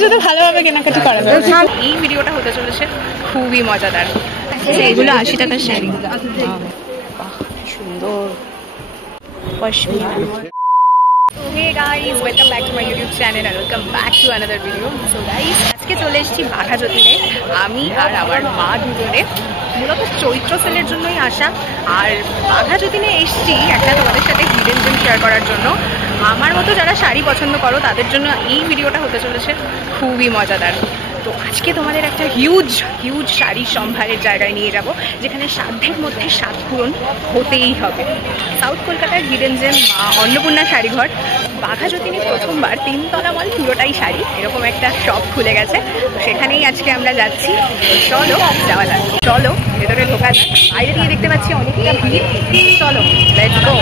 পুজোতে ভালোভাবে কেনাকাটি করা যাবে। এই ভিডিওটা হতে চলেছে খুবই মজাদার। এগুলো 80 টাকার শাড়ি, সুন্দর pashmina. Hey guys, welcome back to my YouTube channel and welcome back to another video. So guys, আজকে চলে এসেছি বাঘাযতীনে আমি আর আমার মা দুজনে। মূলত চৈত্র সেলের জন্যই আসা, আর বাঘাযতীনে এসেছি একটা তোমাদের সাথে হিডেন জেম শেয়ার করার জন্য। আমার মতো যারা শাড়ি পছন্দ করো তাদের জন্য এই ভিডিওটা হতে চলেছে খুবই মজাদার। তো আজকে তোমাদের একটা হিউজ শাড়ির সম্ভারের জায়গায় নিয়ে যাব, যেখানে সাধ্যের মধ্যে সাত পূরণ হতেই হবে। সাউথ কলকাতার হিডেন জেম অন্নপূর্ণা শাড়িঘর বাঘাযতীনে প্রথমবার 3 তলা মল পুরোটাই শাড়ি, এরকম একটা শপ খুলে গেছে। তো সেখানেই আজকে আমরা যাচ্ছি। চলো যাওয়া যাক, চলো ভেতরে ঢোকা যাক। বাইরে দিয়ে দেখতে পাচ্ছি অনেকটা ভিড়, চলো লেটস গো।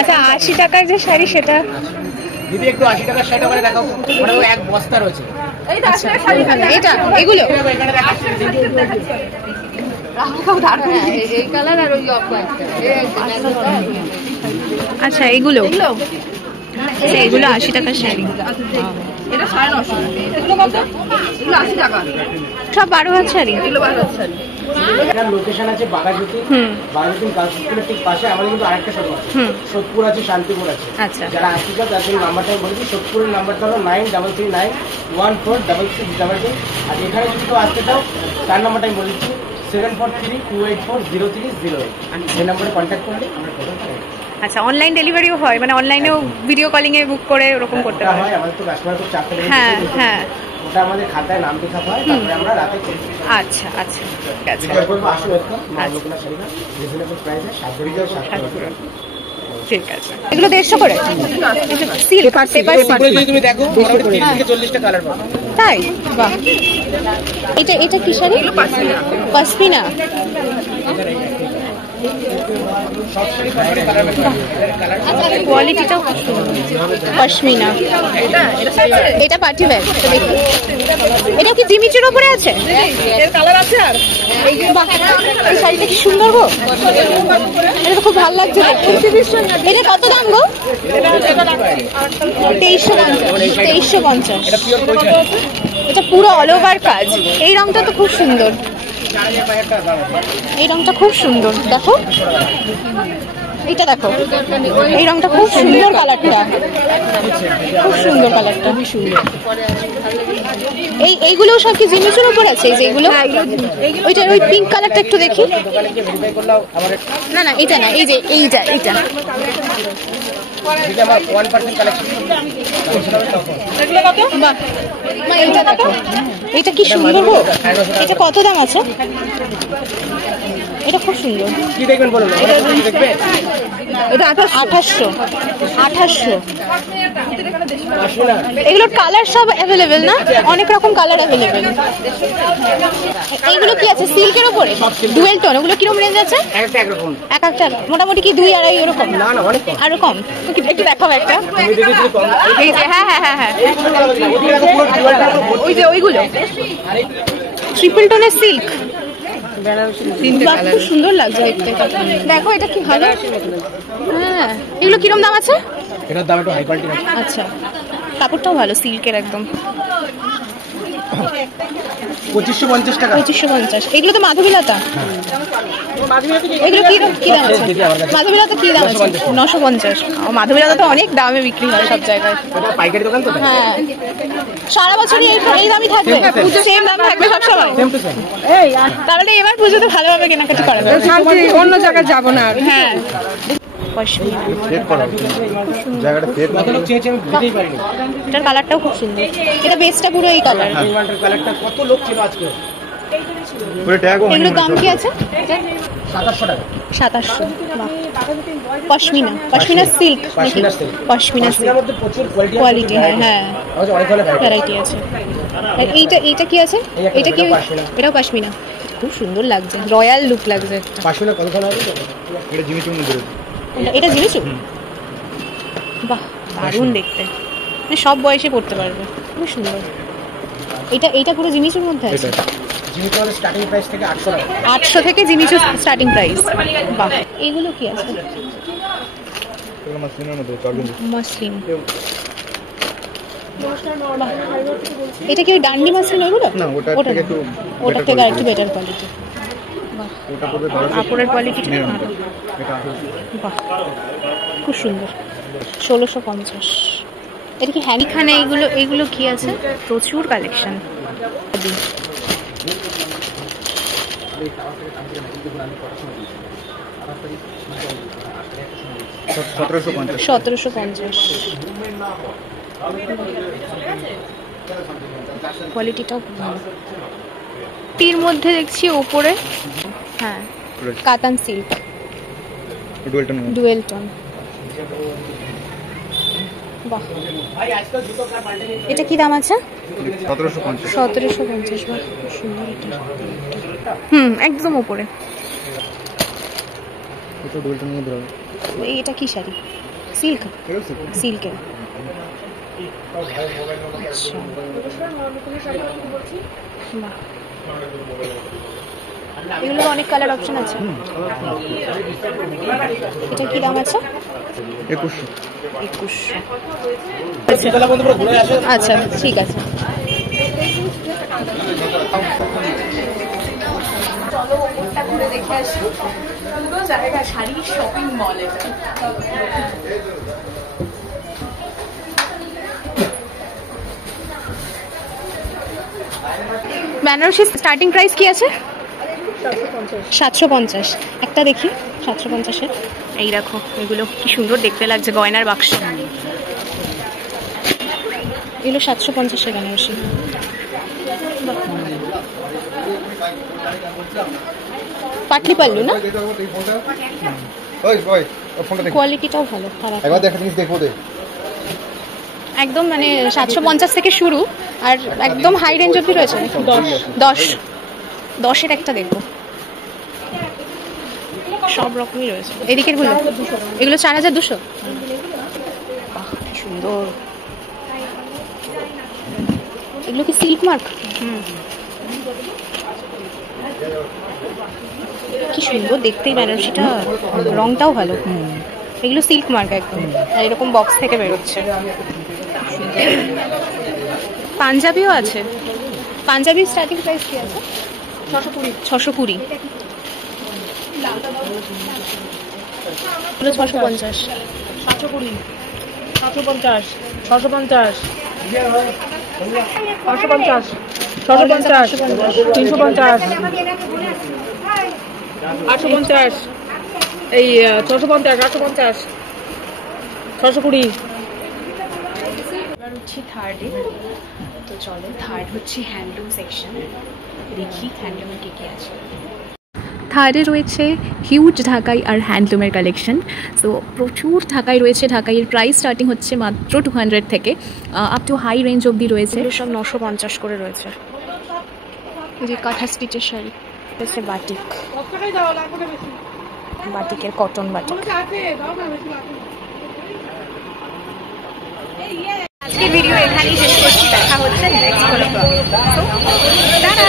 আচ্ছা 80 টাকার যে শাড়ি সেটা দিদি একটু 80 টাকার শাড়িটা করে দেখাও, মানে এক বস্তা রয়েছে। এটা এগুলো আচ্ছা এগুলো 80 টাকার শাড়ি, এটা 950, এগুলো কত? এগুলো 80 টাকা, সব 12 হাত শাড়ি। এগুলো 12 হাত শাড়ি। এটার লোকেশন আছে বাঘাযতীন, বাঘাযতীন গার্লস স্কুলের ঠিক পাশে। আমাদের কিন্তু আরেকটা শপ আছে, সোদপুর আছে, শান্তিপুর আছে। আচ্টা, যারা আসতে চাও তাদের নাম্বারটা বলেছি। সোদপুরের নাম্বারটা হলো 93391433, আর এখানে যদি কেউ আসতে চাও তার নাম্বারটা আমি বলেছি 7432840308। এই নাম্বারে কন্ট্যাক্ট করলে আমরা কথা বলতে। আচ্ছা অনলাইন ডেলিভারিও হয়, মানে অনলাইনেও ভিডিও কলিং এ বুক করে ওরকম করতে হয়? আমাদের তো কাস্টমার খুব চাপ থাকে। হ্যাঁ হ্যাঁ, ওটা আমাদের খাতায় নাম লেখা হয়, তারপরে আমরা রাতে করি। আচ্ছা আচ্ছা ঠিক আছে। ঠিক আছে, এগুলো 150 করে। তুমি দেখো 30 থেকে 40টা কালার পাবে। তাই? বাহ, এটা কি শাড়ি? পশমিনা। কোয়ালিটিটাও খুব সুন্দর। পশমিনা, এটা পার্টি ওয়্যার। এটা কি জিমিচুর উপরে আছে? এর কালার আছে। আর এই শাড়িটা কি সুন্দর গো, এটা তো খুব ভালো লাগছে। এটা কত দাম গো? 2350। এটা পুরো অল ওভার কাজ। এই রংটা তো খুব সুন্দর, এই রংটা খুব সুন্দর। দেখো এটা, দেখো এই রংটা খুব সুন্দর, কালারটা খুব সুন্দর, কালারটা খুব সুন্দর। এইগুলো সব কি জিনিসের উপর আছে? এই যে এগুলো, ওইটা ওই পিঙ্ক কালারটা একটু দেখি। না না এটা না, এই যে এইটা এটা কি সুন্দর গো। এটা কত দাম আছে? এটা খুব সুন্দর। কি দেখবেন বলুন? এটা 2800। এগুলোর কালার সব অ্যাভেলেবেল না? অনেক রকম কালার অ্যাভেলেবেল। এইগুলো কি আছে সিল্কের উপরে? Dual tone. ওগুলো কিরকম রেঞ্জ আছে? এক একটা মোটামুটি কি 2-2.5 এরকম? না না, অনেক কম। আরো কম? একটু দেখাও একটা। এই যে হ্যাঁ হ্যাঁ হ্যাঁ হ্যাঁ, ওই যে ওইগুলো ট্রিপল টোনের সিল্ক, খুব সুন্দর লাগছে দেখতে। দেখো এটা কি ভালো। হ্যাঁ, এগুলো কিরম দাম আছে? এটার দাম একটু হাই কোয়ালিটি আছে। আচ্ছা, কাপড়টাও ভালো, সিল্কের একদম। 2550 টাকা। 2550। এগুলো তো মাধবীলতা। এগুলো কি দাম আছে? মাধবীলতা কি দাম আছে? 950। মাধবীলতা তো অনেক দামে বিক্রি হয় সব জায়গায়। পাইকারি দোকান তো। হ্যাঁ, সারা বছরই এই দামই থাকবে, সেম দাম থাকবে সবসময়। তাহলে এবার পুজোতে ভালোভাবে কেনাকাটি করা যাবে, অন্য জায়গায় যাবো না। হ্যাঁ এটার কালারটাও খুব সুন্দর। এটা বেসটা পুরো এই কালার। কত লোক ছিল আজকে। এগুলোর দাম কি আছে? 2700 টাকা। 2700। পশমিনা সিল্ক। পশমিনা সিল্ক মধ্যে প্রচুর কোয়ালিটি। হ্যাঁ হ্যাঁ, অনেক ভ্যারাইটি আছে। আর এইটা কি আছে? এটা কি? এটাও পশমিনা। খুব সুন্দর লাগছে, রয়্যাল লুক লাগছে। পশমিনা কত ভালো হবে? এটা জিমিচুর মধ্যে। এটা জিমিচুর? বাহ, দারুণ দেখতে, সব বয়সে পড়তে পারবে, খুব সুন্দর। এইটা পুরো জিমিচুর মধ্যে আছে। জিনিস আমাদের স্টার্টিং প্রাইস থেকে 800 টাকা। 800 থেকে জিনিস স্টার্টিং প্রাইস। বাহ, এগুলো কি আছে? মাসলিন। এটা কি ওই ডান্ডি মাসলিন ওইগুলো? না, ওটা থেকে আরেকটু বেটার কোয়ালিটি। কাপড়ের কোয়ালিটি বাহ, খুব সুন্দর। 1650। এটা কি হ্যান্ডিখানে? এগুলো কি আছে? প্রচুর কালেকশন। 1750। কোয়ালিটিটাও ভালো। টির মধ্যে দেখছি উপরে, হ্যাঁ, কাতান সিল্ক, ডুয়েল টোন। বাহ, এটা কি দাম আছে? 1750। বাহ, খুব সুন্দর এটা। একদম উপরে। এটা কি শাড়ি? সিল্ক, সিল্কের। আচ্ছা, বাহ, এগুলোর অনেক কালার অপশন আছে। এটা কি দাম আছে? 2100। আচ্ছা, ঠিক আছে। চলো ওপরটা ঘুরে দেখে আসি। পুরো জায়গা শাড়ি শপিং মল এটা। বেনারসি স্টার্টিং প্রাইস কি আছে? 750। একটা দেখি 750-এর। এই দেখো, এগুলো কি সুন্দর দেখতে লাগছে, গয়নার বাক্স। এগুলো 750-এর বেনারসি। পাটলি পাল্লু না? কোয়ালিটিটাও ভালো, একদম মানে 750 থেকে শুরু, আর একদম হাই রেঞ্জ অব্দি রয়েছে। 10-এর একটা দেখবো, সব রকমই রয়েছে। এদিকের গুলো, এগুলো 4200। সুন্দর। এগুলো কি সিল্ক মার্ক? কি সুন্দর দেখতেই বেনারসিটা, রংটাও ভালো। এগুলো সিল্ক মার্ক একদম, আর এরকম বক্স থেকে বেরোচ্ছে। পাঞ্জাবিও আছে। পাঞ্জাবির স্টার্টিং প্রাইস কি আছে? 620। 650। 720, 750, 650, 550, 650, 350, 850, এই 650, 850, 620। এবার হচ্ছে থার্ডে। তো চলো, থার্ড হচ্ছে হ্যান্ডলুম সেকশন। দেখি হ্যান্ডলুমে কি কি আছে। থার্ডে রয়েছে হিউজ ঢাকাই আর হ্যান্ডলুমের কালেকশন। সো প্রচুর ঢাকাই রয়েছে। ঢাকাইয়ের প্রাইস স্টার্টিং হচ্ছে মাত্র 200 থেকে আপ টু হাই রেঞ্জ অবধি রয়েছে। সব 950 করে রয়েছে। যে কাঁথা স্টিচের শাড়ি রয়েছে, বাটিক, বাটিকের কটন বাটিক। আজকের ভিডিও এখানেই শেষ করছি। দেখা হচ্ছে নেক্সট কোনো ব্লগে। টাটা।